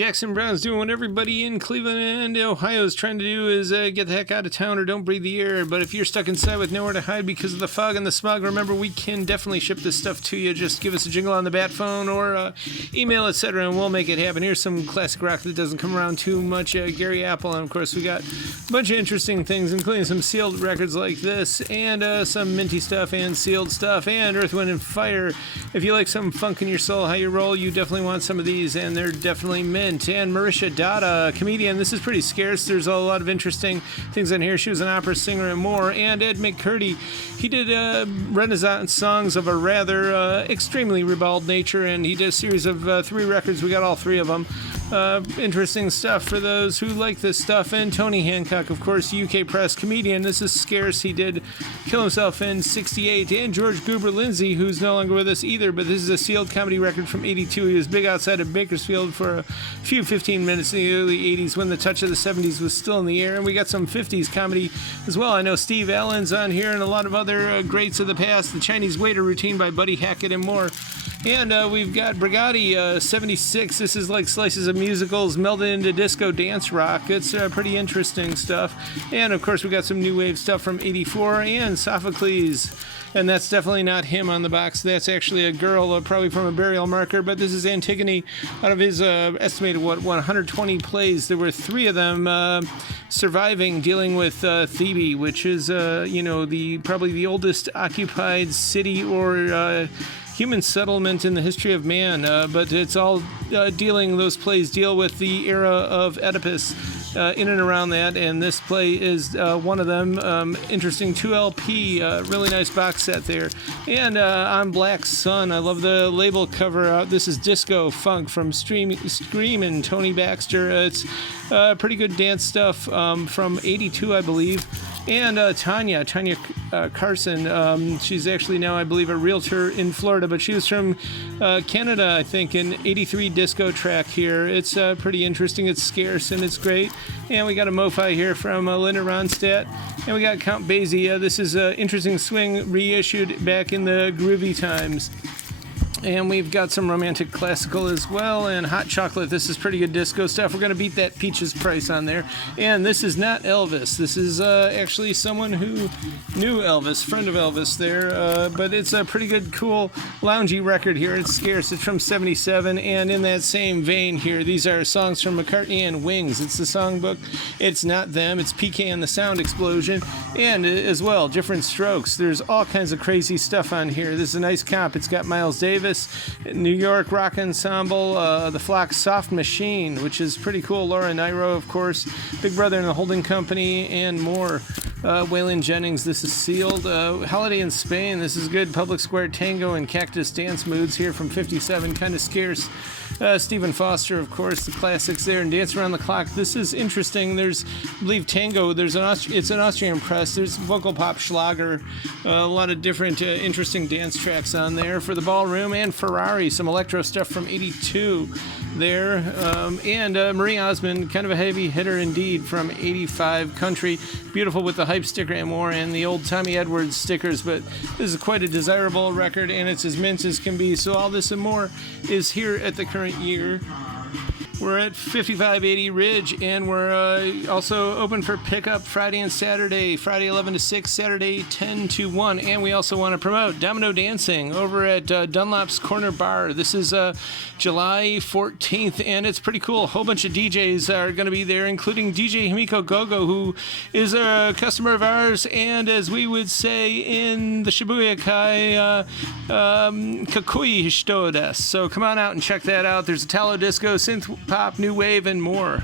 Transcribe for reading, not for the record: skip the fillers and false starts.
Jackson Brown's doing what everybody in Cleveland and Ohio is trying to do is get the heck out of town or don't breathe the air. But if you're stuck inside with nowhere to hide because of the fog and the smog, remember we can definitely ship this stuff to you. Just give us a jingle on the bat phone or email, etc., and we'll make it happen. Here's some classic rock that doesn't come around too much. Gary Apple, and of course we got a bunch of interesting things, including some sealed records like this and some minty stuff and sealed stuff and Earth, Wind, and Fire. If you like some funk in your soul, how you roll, you definitely want some of these, and they're definitely mint. And Marisha Dada, comedian. This is pretty scarce. There's a lot of interesting things on here. She was an opera singer and more. And Ed McCurdy, he did Renaissance songs of a rather extremely ribald nature, and he did a series of 3 records. We got all 3 of them. Interesting stuff for those who like this stuff. And Tony Hancock, of course, UK press comedian. This is scarce. He did kill himself in 68. And George Goober Lindsay, who's no longer with us either, but this is a sealed comedy record from 82. He was big outside of Bakersfield for a few 15 minutes in the early 80s when the touch of the 70s was still in the air. And we got some 50s comedy as well. I know Steve Allen's on here and a lot of other greats of the past. The Chinese Waiter Routine by Buddy Hackett and more. And we've got Brigati 76. This is like slices of musicals melded into disco dance rock. It's pretty interesting stuff. And of course we got some new wave stuff from 84 and Sophocles. And that's definitely not him on the box. That's actually a girl, probably from a burial marker. But this is Antigone out of his estimated, 120 plays. There were 3 of them surviving, dealing with Thebe, which is, probably the oldest occupied city or human settlement in the history of man. But it's all those plays deal with the era of Oedipus. In and around that, and this play is one of them. Interesting 2 LP, really nice box set there. And on Black Sun, I love the label cover. This is Disco Funk from Scream and Tony Baxter. It's pretty good dance stuff from 82, I believe. And Tanya Carson, she's actually now, I believe, a realtor in Florida, but she was from Canada, I think, in 83 disco track here. It's pretty interesting. It's scarce and it's great. And we got a MoFi here from Linda Ronstadt. And we got Count Basie. This is Interesting Swing, reissued back in the groovy times. And we've got some romantic classical as well, and hot chocolate. This is pretty good disco stuff. We're going to beat that Peaches price on there. And this is not Elvis. This is actually someone who knew Elvis, friend of Elvis there. But it's a pretty good, cool, loungy record here. It's scarce. It's from 77. And in that same vein here, these are songs from McCartney and Wings. It's the songbook. It's not them. It's PK and the Sound Explosion. And as well, Different Strokes. There's all kinds of crazy stuff on here. This is a nice comp. It's got Miles Davis, New York Rock Ensemble, the Flock Soft Machine, which is pretty cool. Laura Nyro, of course, Big Brother and the Holding Company, and more. Waylon Jennings, this is sealed. Holiday in Spain, this is good. Public Square Tango and Cactus Dance Moods here from 57, kind of scarce. Stephen Foster, of course, the classics there, and Dance Around the Clock. This is interesting. There's, I believe, Tango. It's an Austrian press. There's vocal pop Schlager, a lot of different interesting dance tracks on there for the ballroom, and Ferrari, some electro stuff from 82 there, and Marie Osmond, kind of a heavy hitter indeed from 85, country, beautiful with the hype sticker and more, and the old Tommy Edwards stickers. But this is quite a desirable record, and it's as mint as can be. So all this and more is here at the current year. We're at 5580 Ridge, and we're also open for pickup Friday and Saturday. Friday 11 to 6, Saturday 10 to 1. And we also want to promote Domino Dancing over at Dunlop's Corner Bar. This is July 14th, and it's pretty cool. A whole bunch of DJs are going to be there, including DJ Himiko Gogo, who is a customer of ours, and as we would say in the Shibuya Kai, Kakui Hishito desu. So come on out and check that out. There's Italo Disco, synth pop, new wave, and more.